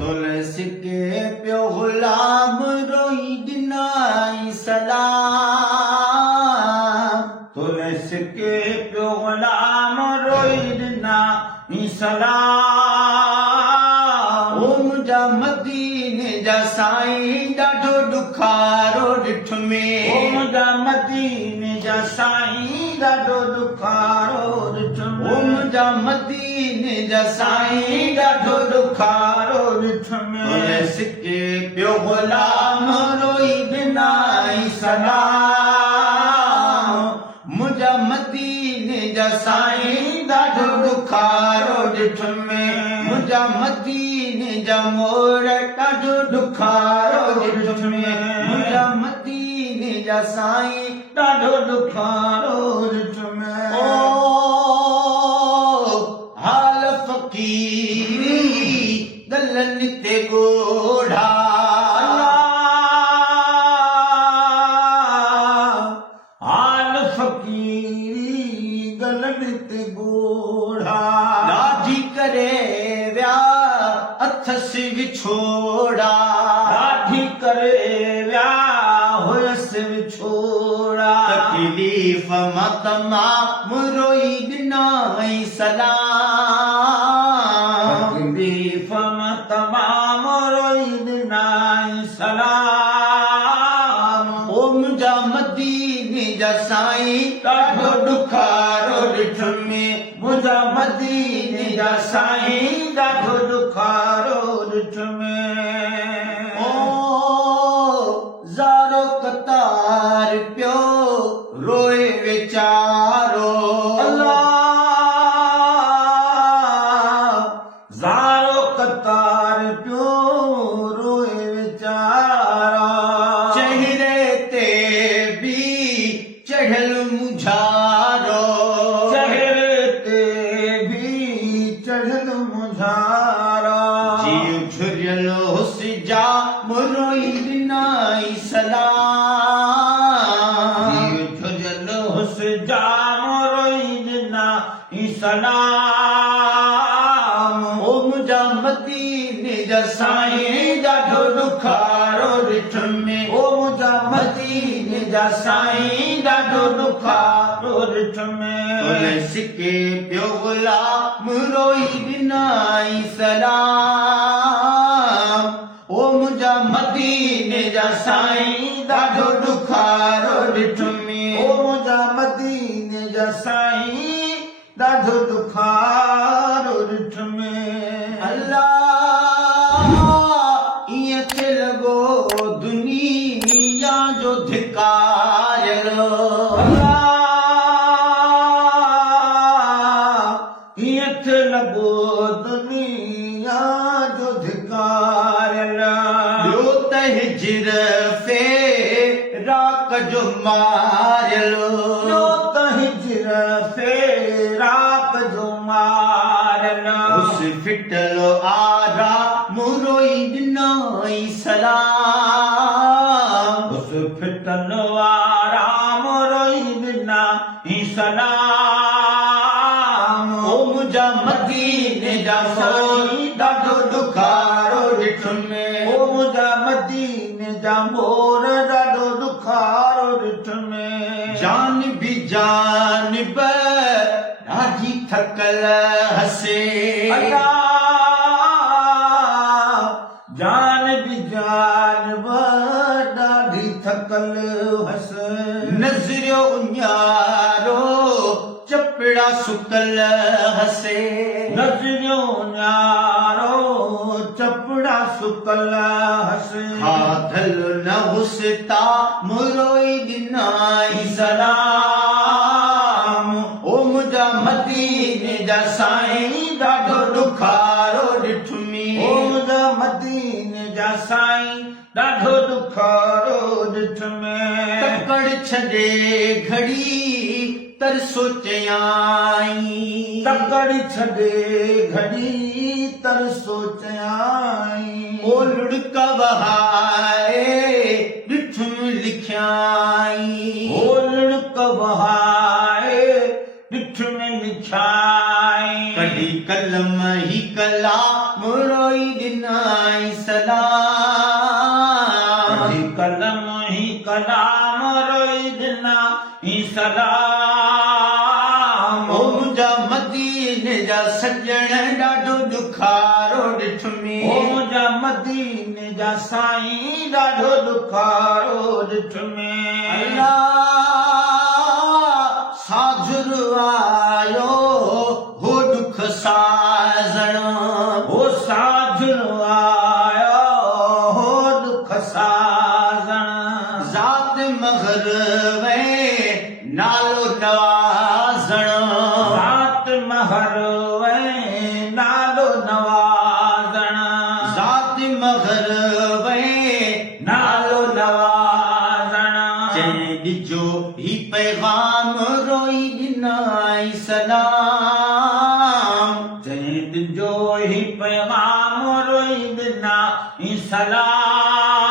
तुलसी के प्यो गुलाम रोई दिनाई सलाम। तुलसी के प्यो गुलाम रोई दिनाई सलाम। ओ मुझा मदीने जा साईं ॾाढो ॾुखारो ॾिठ में। ओ मुझा मदीने जा साईं ॾाढो ॾुखारो ॾिठ में। ओ मुझा मदीने जा साईं ॾाढो ॾुखारो ॾिठ में। तुलसी के प्यो गुलाम रोई दिनाई सलाम। मुझा मदीने जा साईं ॾाढो ॾुखारो ॾिठ में। मुझा मदीने जा मोर ॾाढो ॾुखारो ॾिठ में। मुझा मदीने जा साईं ॾाढो ॾुखारो ॾिठ में। ओ हाल फ़क़ीरी गलनि ते ॻोढ़ा। हाल फ़क़ीरी गलनि ते ॻोढ़ा। ॾाढी करे विया अथसि विछोड़ा। ॾाढी करे विया हुयसि विछोड़ा। तकलीफ़ मां तमाम रोई ॾिनाई सलाम। तकलीफ़ मां तमाम रोई ॾिनाई सलाम। ओ मुझा मदीने जा साईं ॾाढो ॾुखारो ॾिठ में। मुझा मदीने जा साईं ॾाढो ॾुखारो ॾिठ में। ओ ज़ारो कतार पियो रोए वीचारो। अल्लाह ज़ारो कतार पियो रोए वीचारा। चेहरे ते भी चढ़ल मुझारो। चेहरे ते भी चढ़ल मुझारा। जीव झुरियलो सिजा रोई दिनाई सलाम। जीव झुरियलो सिजा रोई दिनाई सलाम। ओ मुझा मदीने जा साईं ॾाढो ॾुखारो ॾिठ में। ओ मुझा मदीने जा साईं ॾाढो ॾुखारो ॾिठ में। तुलसी के प्यो गुलाम रोई दिनाई सलाम। ओ मुझा मदीने जा साईं ॾाढो ॾुखारो ॾिठ में। ओ मुझा मदीने जा साईं ॾाढो ॾुखारो ॾिठ में। अल्लाह ईअं थे लॻो दुनिया जो धिकारियो। अल्लाह ईअं थे लॻो दुनिया जो धिकारियो। ॿियो त हिजर फेराक जो मारियो। ॿियो त हिजर फेराक जो मारियो। उस फिटलो आरा मुरोई दिनाई सलाम। उस फिटलो आरा मुरोई दिनाई सलाम। ओ मुझा मदीने जा साईं ॾाढो ॾुखारो ॾिठ में। ओ मुझा मदीने जा मोर ॾाढो ॾुखारो ॾिठ में। जान भी जानब ॾाढी थकल हसे। जान भी जानब ॾाढी थकल हसे। नज़रियो उञारो चपड़ा सुकल हसे। नज़रियो उञारो चपड़ा सुकल हसे। खाधल न हुसता मुरोई दिनाई सलाम। ओ मुझा मदीने जा साईं ॾाढो ॾुखारो ॾिठ में। ओ मुझा मदीने जा साईं ॾाढो ॾुखारो ॾिठ में। तकड़ छॾे घड़ी तरसो चयाई तकड़ छॾे घड़ी तरसो चयाई ओ लुड़क वहाए ॾिठुम लिखियाई ओ लुड़क वहाए ॾिठ में लिखाई कढी कलम ही कलाम रोई ॾिनाई सलाम कढी कलम ही कलाम रोई ॾिना ही सलाम ओ मुंहिंजा मदीने जा सजण ॾाढो ॾुखारो ॾिठ में ओ मुंहिंजा मदीने जा साईं ॾाढो ॾुखारो ॾिठ में अल्लाह साजुर आयो हो ॾुख साज़ण हो साजुर आयो हो ॾुख साज़ण ज़ात मग़रिब नालो नवाज़ण ज़ात महरव नालो नवाज़ण ज़ात मग़रिब नालो नवाज़ण चई ॾिजो ही पैगाम रोई ॾिनाई सलाम चई ॾिजो ही पैगाम रोई ॾिना ही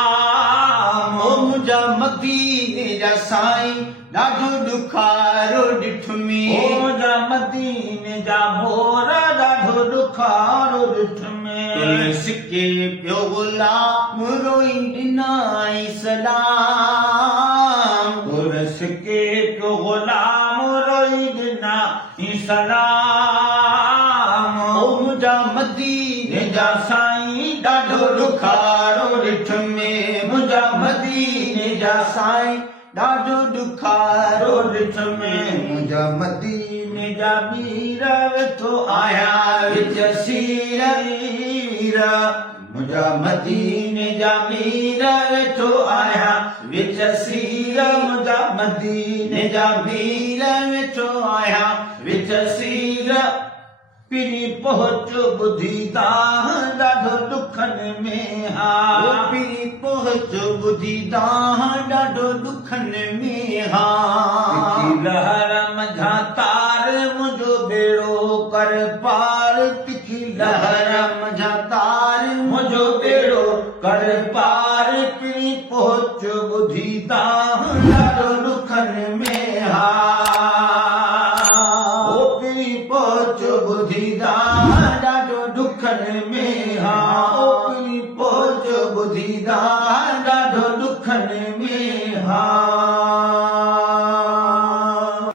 सलाम ओ मुंहिंजा मदीने जा साईं ॾाढो ॾुखारो ॾिठ ओ में जा मदीने जा मोर ॾाढो ॾुखारो ॾिठ में तुलस के पियो गुलाम रोई ॾिनाई सलाम तुरस के पियो गुलाम रोई ॾिना ही सलाम ओ मुंहिंजा मदीने जा साईं ॾाढो ॾुखारो ॾिठ में मुंहिंजा मदीने जा साईं ॾाढो ॾुखारो ॾिठ में मुंहिंजा मदीने जा मीर वेठो आया विच सीर मुंहिंजा मदीने जा मीर वेठो आया विच सीर मुंहिंजा मदीने जा मीर वेठो आया विच सीर पिरी पहुच ॿुधी तां ॾाढो ॾुखनि में हा ओ पीरी पहुच ॿुधी तां ॾाढो ॾुखनि में हा लहर मझा तार मुंहिंजो बेड़ो कर पार तिखी लहर लहर मझा तार मुंहिंजो बेड़ो कर पार पिरी पहुच ॿुधी तां ॾाढो ॾुखनि में हा ओ पिरी पहुच ॿुधी तां ॾाढो ॾुखनि में हा ओ पिरी पहुच ॿुधी तां ॾाढो ॾुखनि